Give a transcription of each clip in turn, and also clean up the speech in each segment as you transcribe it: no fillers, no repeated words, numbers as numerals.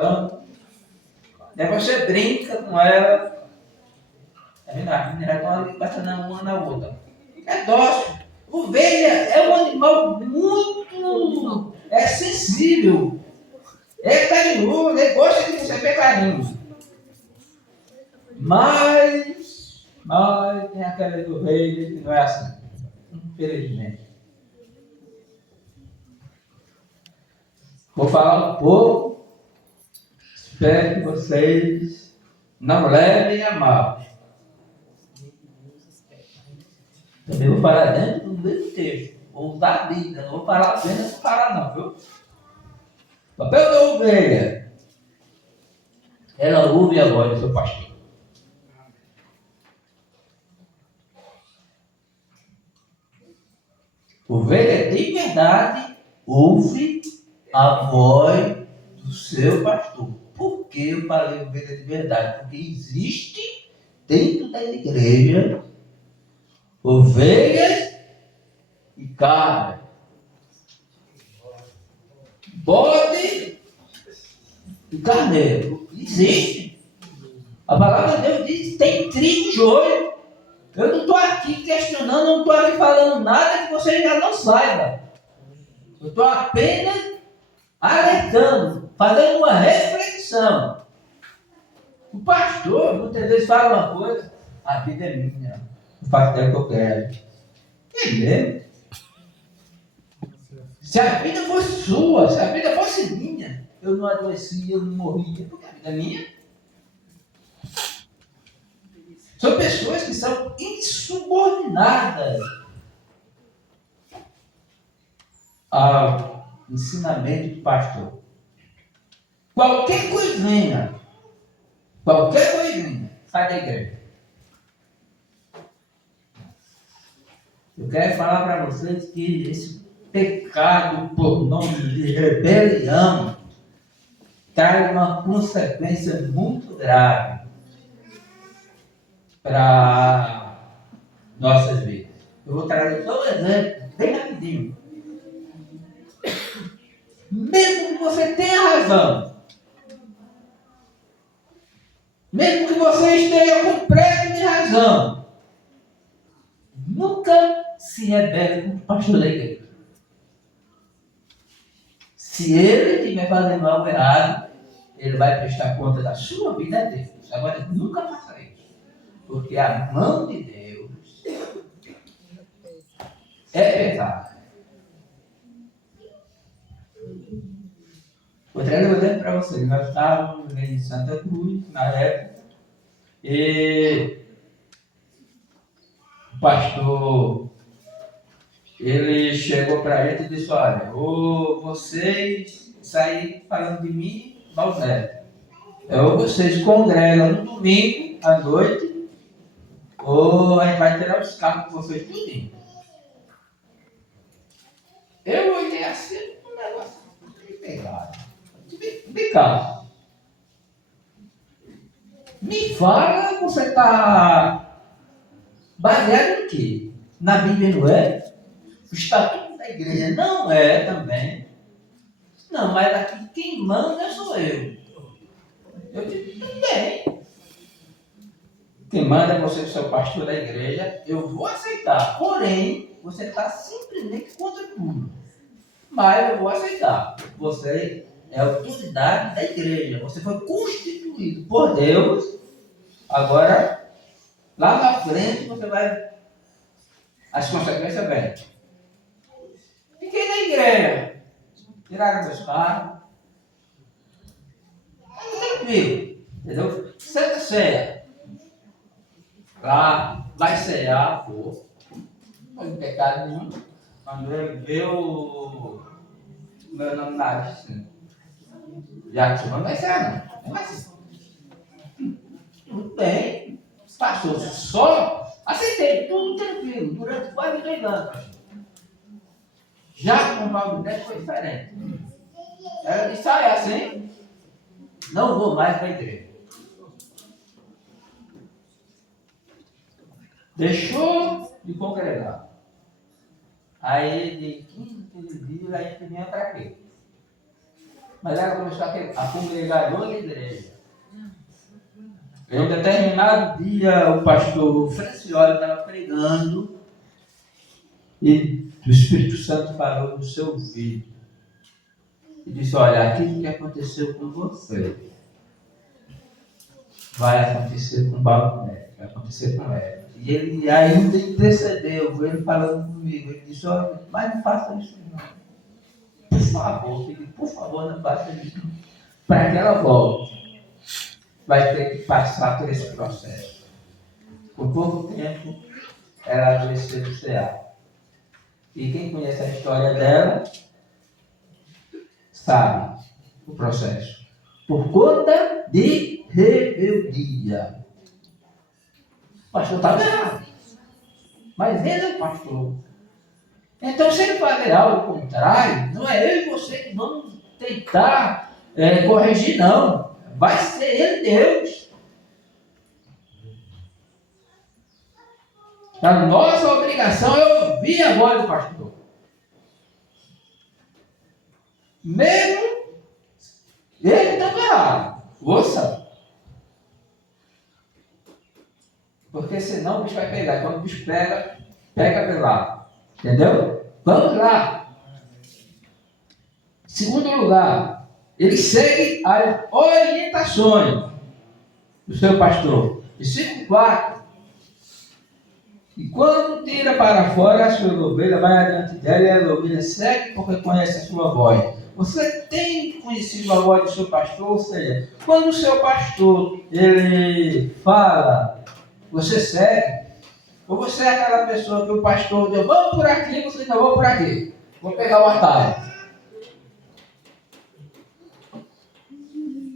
brincando. Aí você brinca com ela. A menina já estão ali passando uma na outra. É dócil. Ovelha é um animal muito sensível. Ele é carinhoso, ele gosta de receber carinho. Mas tem aquela ovelha que não é assim. Infelizmente. Vou falar um pouco. Espero que vocês não levem a mal. Também vou falar dentro do mesmo texto. Vou usar a Bíblia. Não vou falar apenas para falar não, viu? O papel da ovelha. Ela ouve a voz do seu pastor. Ovelha de verdade ouve a voz do seu pastor. Por que eu falei ovelha de verdade? Porque existe dentro da igreja ovelhas e cabras, bode e carneiro. Existe. A palavra de Deus diz que tem trigo e joio. Eu não estou aqui questionando, não estou aqui falando nada que você já não saiba. Eu estou apenas alertando, fazendo uma reflexão. O pastor muitas vezes fala uma coisa, a vida é minha, eu faço o que eu quero. É mesmo? Se a vida fosse sua, se a vida fosse minha, eu não adoecia, eu não morria, porque a vida é minha. São pessoas que são insubordinadas ao ensinamento do pastor. Qualquer coisinha, sai da igreja. Eu quero falar para vocês que esse pecado por nome de rebelião traz uma consequência muito grave para nossas vidas. Eu vou trazer só um exemplo, bem rapidinho. Mesmo que você tenha razão, mesmo que você esteja completo de razão, nunca se rebele com o pastor da igreja. Se ele estiver fazendo algo errado, ele vai prestar conta da sua vida a Deus. Agora, nunca faça isso. Porque a mão de Deus é pesada. Vou trazer um exemplo para vocês. Nós estávamos em Santa Cruz, na época, e o pastor, ele chegou para a gente e disse: olha, ou vocês saírem falando de mim, mal certo. Ou vocês congregam no domingo à noite, ou a gente vai tirar os carros de vocês tudinho. Eu olhei assim, um negócio de pegado. De cá. Me fala, você está baseado em quê? Na Bíblia não é? O estatuto da igreja não é também. Não, mas aqui quem manda sou eu. Eu digo, também. Quem manda é você, seu pastor da igreja, eu vou aceitar. Porém, você está simplesmente contra tudo. Mas eu vou aceitar. Você é autoridade da igreja. Você foi constituído por Deus. Agora, lá na frente, você vai... As consequências vêm. Fiquei na igreja. Tiraram meus carros. Tranquilo. Entendeu? Santa Ceia. Lá, vai cear, pô. Não tem pecado nenhum. Quando ele vê o meu nome na lista, já que não vai cear, não. Mas, tudo bem. Passou só. Aceitei tudo tranquilo. Durante quase 2 anos. Já com o Paulo 10 foi diferente. Ela disse: é assim, não vou mais para a igreja. Deixou de congregar. Aí de 15 dias a gente vinha para quê? Mas ela começou a congregar outra igreja. Em um determinado dia, o pastor Francioli estava pregando e o Espírito Santo falou no seu ouvido e disse: olha, aquilo que aconteceu com você vai acontecer com Baldomé, vai acontecer com ela. E ele ainda intercedeu, ele falando comigo, ele disse: olha, mas não faça isso não. Por favor, filho, por favor, não faça isso. Para que ela volte, vai ter que passar por esse processo. Por pouco tempo, ela adoeceu do CA. E quem conhece a história dela, sabe o processo. Por conta de rebeldia. O pastor estava errado. Mas ele é o pastor. Então, se ele fazer algo contrário, não é eu e você que vamos tentar corrigir, não. Vai ser ele, Deus. A nossa obrigação é ouvir a voz do pastor. Mesmo ele estando errado. Ouça. Porque senão o bicho vai pegar. Quando o bicho pega pelo lado. Entendeu? Vamos lá. Segundo lugar, ele segue as orientações do seu pastor. Versículo 4. E quando tira para fora a sua ovelha, vai adiante dela e a ovelha segue porque conhece a sua voz. Você tem conhecido a voz do seu pastor? Ou seja, quando o seu pastor ele fala, você segue? Ou você é aquela pessoa que o pastor diz: vamos por aqui, você não, vou por aqui. Vou pegar o atalho.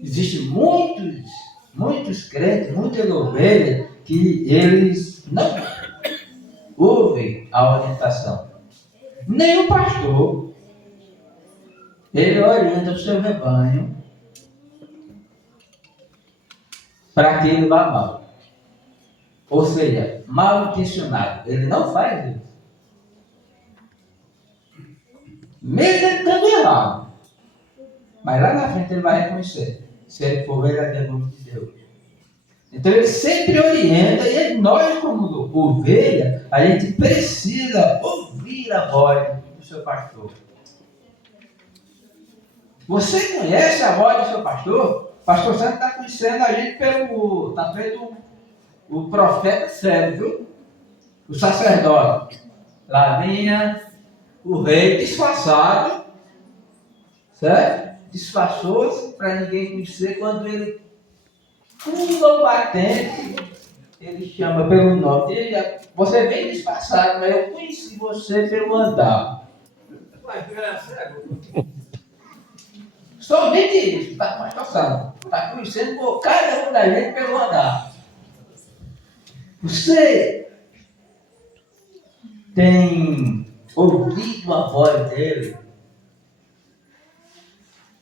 Existem muitos crentes, muitas ovelhas que eles não ouvem a orientação. Nem o pastor, ele orienta o seu rebanho para que ele vá mal. Ou seja, mal intencionado. Ele não faz isso. Mesmo ele estando errado. Mas lá na frente ele vai reconhecer. Se ele for verdadeiro de Deus. Então ele sempre orienta, e nós, como ovelha, a gente precisa ouvir a voz do seu pastor. Você conhece a voz do seu pastor? O pastor Santo está conhecendo a gente pelo. Está feito o profeta sério, viu? O sacerdote. Lá vinha o rei disfarçado, certo? Disfarçou-se para ninguém conhecer. Quando ele pula o batente, ele chama pelo nome. Você vem disfarçado, mas eu conheci você pelo andar. Somente isso, está passando. Está conhecendo por cada um da gente pelo andar. Você tem ouvido a voz dele?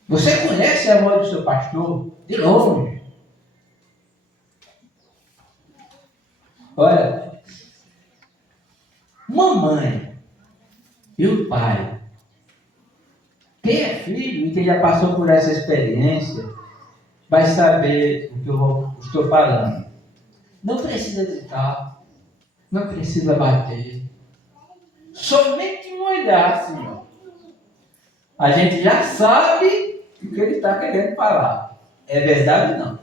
Você conhece a voz do seu pastor? De longe. Olha, uma mãe e o pai, quem é filho e quem já passou por essa experiência, vai saber o que eu estou falando. Não precisa gritar, não precisa bater. Somente um olhar, Senhor. A gente já sabe o que ele está querendo falar. É verdade ou não?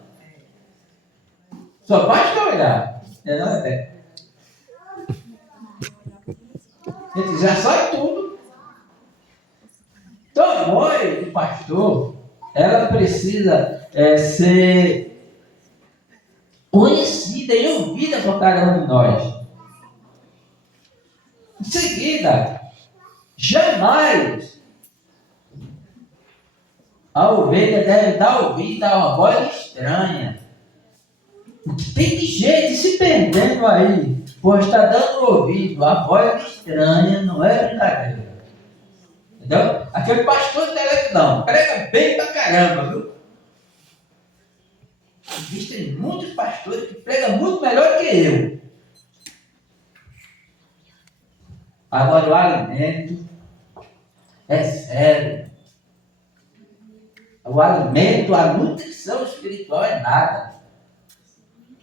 Só basta olhar. Não é? A gente já sabe tudo. Então a mãe do pastor, ela precisa ser conhecida e ouvida por cada um de nós. Em seguida, jamais a ovelha deve dar ouvido a uma voz estranha. O que tem de gente se perdendo aí, pois está dando ouvido a voz estranha, não é brincadeira. Entendeu? Aquele pastor de televisão prega bem pra caramba, viu? Existem muitos pastores que pregam muito melhor que eu. Agora o alimento é sério. O alimento, a nutrição espiritual é nada.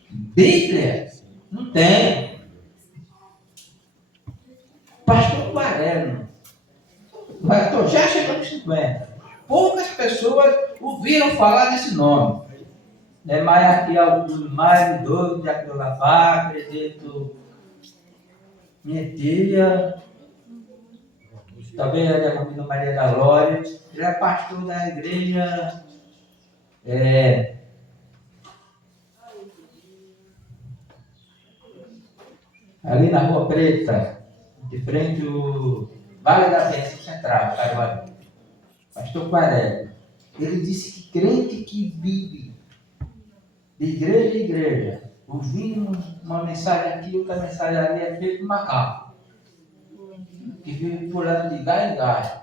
Bíblia não tem. Pastor Guareno, já chegamos aos 50. Poucas pessoas ouviram falar desse nome. Mas aqui alguns mais doidos de Acolapá, acredito. Minha tia, talvez a família Maria da Glória, ele é pastor da igreja. Ali na Rua Preta, de frente ao Vale da Bênção Central, Caruaru. Pastor Quaresma. Ele disse que crente que vive de igreja em igreja, ouvindo uma mensagem aqui, outra mensagem ali, é feito macaco. Que vive pulando de galho em galho.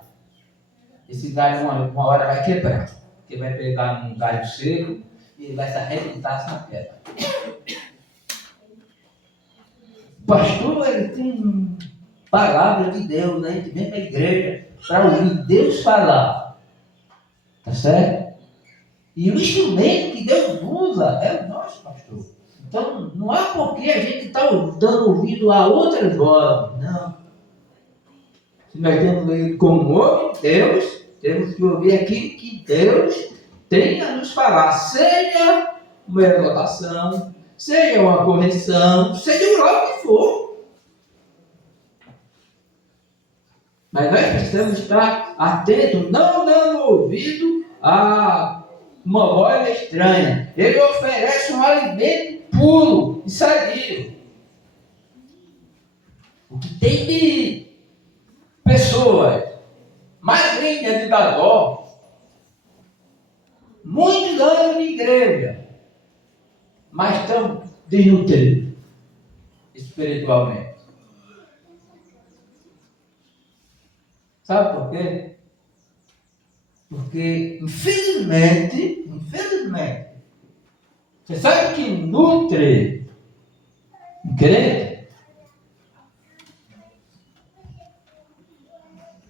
Esse galho uma hora vai quebrar. Porque vai pegar um galho seco e vai se arrebentar na pedra. O pastor, ele tem palavra de Deus, né? A gente vem para a igreja para ouvir Deus falar. Tá certo? E o instrumento que Deus usa é o nosso pastor. Então, não há por que a gente estar dando ouvido a outras vozes. Não. Se nós temos ele como homem de Deus, temos que ouvir aquilo que Deus tem a nos falar. Seja uma exortação, seja uma correção, seja o que for. Mas nós precisamos estar atentos, não dando ouvido a uma voz estranha. Ele oferece um alimento puro e sadio. O que tem de pessoas magrinhas de dar dó, muitos anos de igreja, mas estão desnutridos espiritualmente. Sabe por quê? Porque, infelizmente, você sabe o que nutre um crente?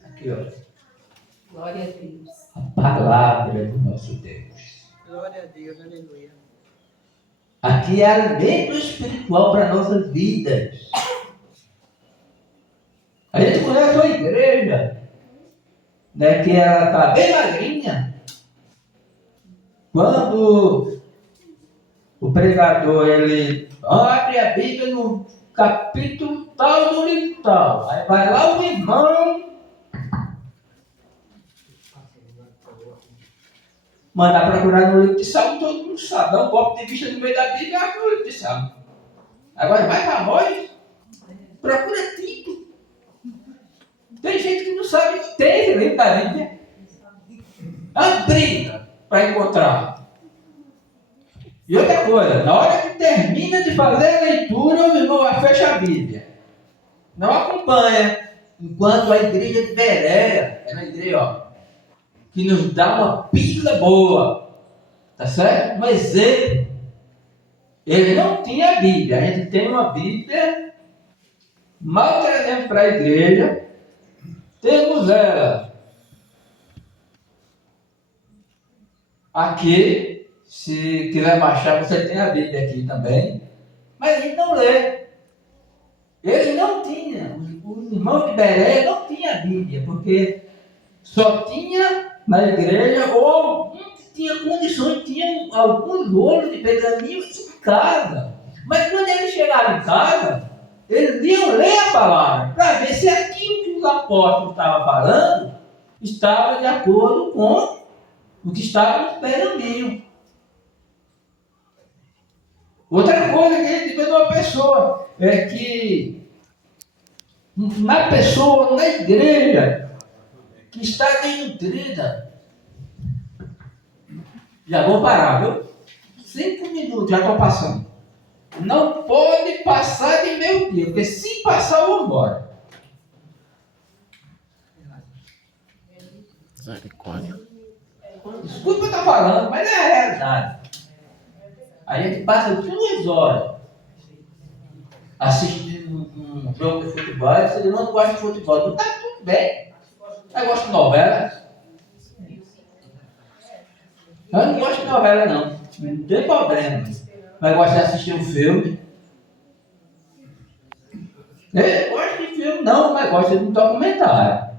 Aqui, ó. Glória a Deus. A palavra do nosso Deus. Glória a Deus, aleluia. Aqui é alimento espiritual para nossas vidas. A gente conhece a igreja, né, que ela está bem magrinha. Quando o pregador ele abre a Bíblia no capítulo tal do livro tal, aí vai lá o irmão mandar procurar no livro de Salmo, todo mundo sabe, dá um copo de vista no meio da Bíblia e abre no livro de Salmo. Agora vai para nós, procura tipo. Tem gente que não sabe que tem esse livro da Bíblia. É uma briga para encontrar. E outra coisa, na hora que termina de fazer a leitura, o irmão vai fechar a Bíblia. Não acompanha. Enquanto a igreja de Berea, é uma igreja, ó, que nos dá uma pílula boa. Tá certo? Um exemplo. Ele não tinha a Bíblia. A gente tem uma Bíblia, mal trazemos para a igreja. Temos ela aqui, se quiser baixar, você tem a Bíblia aqui também, mas ele não lê. Ele não tinha, o irmão de Berea não tinha a Bíblia, porque só tinha na igreja, ou algum que tinha condições, tinha alguns rolos de pergaminho em casa. Mas quando ele chegava em casa, eles iam ler a palavra, para ver se aquilo que os apóstolos estavam falando estava de acordo com o que estava no pergaminho. Outra coisa que a gente vê numa pessoa é que na pessoa, na igreja, que está desnutrida. Já vou parar, viu? 5 minutos, já estou passando. Não pode passar de meio-dia, porque se passar eu vou embora. Misericórdia. Desculpa o que eu estou falando, mas é a realidade. A gente passa 2 horas assistindo um jogo de futebol, e você não gosta de futebol, não está tudo bem. Eu gosto de novela. Eu não gosto de novela, não. Não tem problema. Mas gosto de assistir um filme. Eu gosto de filme, não, mas gosto de um documentário.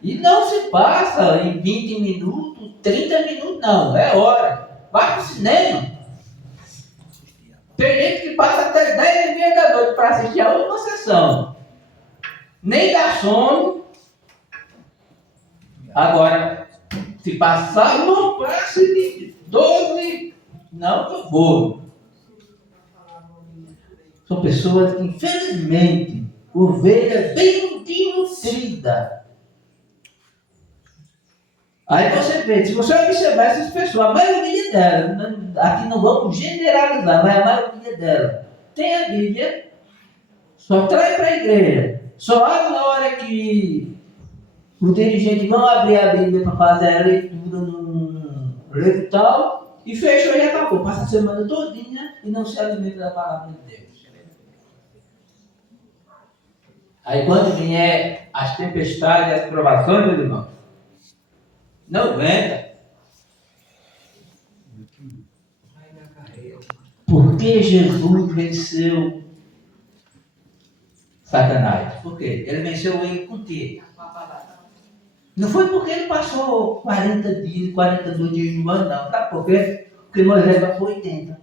E não se passa em 20 minutos, 30 minutos, não. É hora. Vai pro cinema. Tem gente que passa até 10h30 da noite para assistir a última sessão. Nem dá sono. Agora, se passar no prazo de 12, não eu vou. São pessoas que, infelizmente, ovelha bem nutrida. Aí você vê, se você observar essas pessoas, a maioria delas, aqui não vamos generalizar, mas a maioria delas tem a Bíblia, só traz para a igreja, só abre na hora que os dirigentes vão abrir a Bíblia para fazer a leitura num livro tal, e fechou e acabou. Passa a semana todinha e não se alimenta da palavra de Deus. Aí quando vier as tempestades e as provações, meu irmão, não aguenta. Por que Jesus venceu Satanás? Por quê? Ele venceu ele com o quê? Não foi porque ele passou 40 dias, 42 dias jejuando, não. Sabe por quê? Porque Moisés passou 80.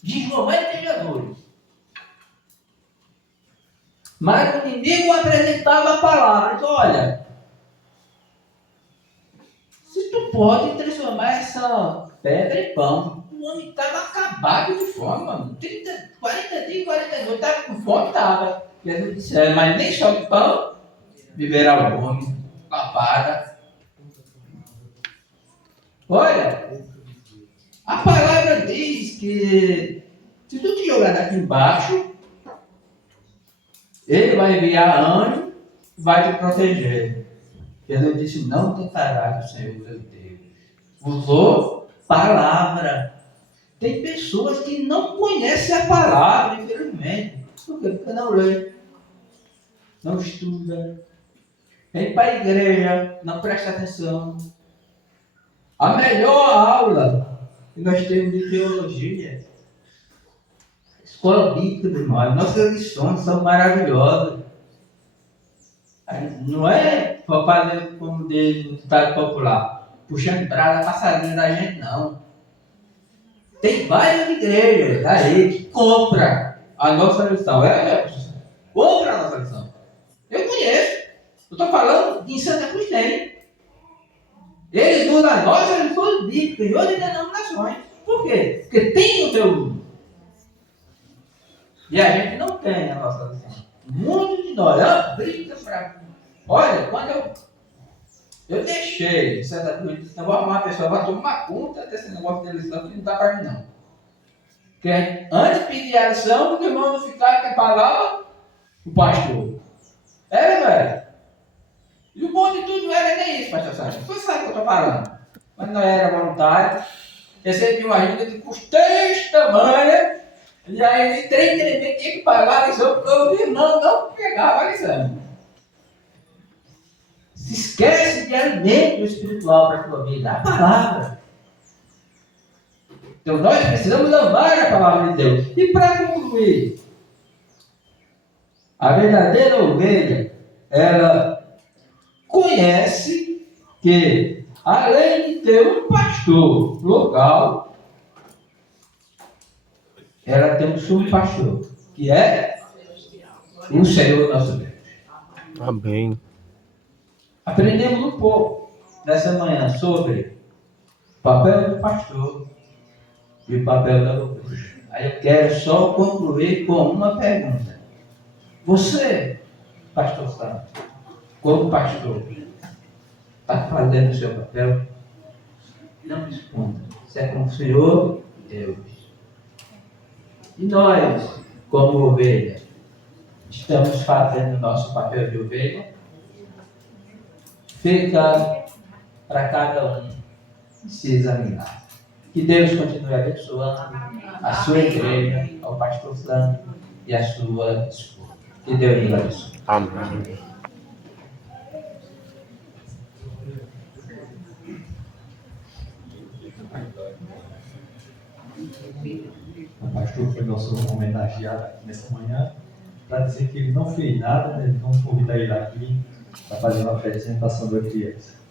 Jejuou mais que Jesus. Mas o inimigo apresentava a palavra. Então, olha, se tu pode transformar essa pedra em pão. O homem estava acabado de fome, mano. 40 dias, 42, estava com fome, estava. Jesus disse, mas nem só de pão viverá o homem. Papada. Olha, a palavra diz que se tu te jogar daqui embaixo, ele vai enviar anjo e vai te proteger. Jesus disse, não tentarás o Senhor teu Deus. Usou palavra. Tem pessoas que não conhecem a palavra, infelizmente. Por quê? Porque não lê, não estuda, vem para a igreja, não presta atenção. A melhor aula que nós temos de teologia, escola bíblica, meu irmão, as nossas lições são maravilhosas. Não é para fazer como diz no ditado popular, puxando brasa passarinho da gente, não. Tem várias igrejas aí que compra a nossa lição. Compra a nossa lição. Eu conheço. Eu estou falando de Santa Cruz tem. Eles usam a nossa lição bíblica e outras denominações. Por quê? Porque tem conteúdo. E a gente não tem a nossa lição. Muito de nós. É uma briga para. Olha, quando eu deixei Santa Cruz, disse, não vou arrumar uma pessoa, vai tomar conta desse negócio de lição que não dá para mim, não. Porque antes de pedir a lição, o irmão não ficava quem pagava o pastor. Era, não era? E o bom de tudo não era nem isso, pastor Sérgio. Você sabe o que eu estou falando. Mas não era voluntário. Recebi uma ajuda de custeio tamanha. E aí, de 3 tinha que pagar a lição, porque o irmão não pegava a lição. Se esquece de alimento espiritual para a tua vida. A palavra. Então nós precisamos amar a palavra de Deus. E para concluir, a verdadeira ovelha, ela conhece que, além de ter um pastor local, ela tem um subpastor, que é o Senhor nosso Deus. Amém. Aprendemos um pouco nessa manhã sobre o papel do pastor e o papel da ovelha. Aí eu quero só concluir com uma pergunta. Você, pastor Santos, como pastor, está fazendo o seu papel? Não responda. Você é com o Senhor Deus. E nós, como ovelha, estamos fazendo o nosso papel de ovelha? Fica para cada um se examinar. Que Deus continue abençoando a sua igreja, ao pastor Santo e a sua esposa. Que Deus lhe abençoe. Amém. O pastor foi nosso homenageado aqui nessa manhã para dizer que ele não fez nada, né? Vamos convidar ele aqui para fazer uma apresentação da criança.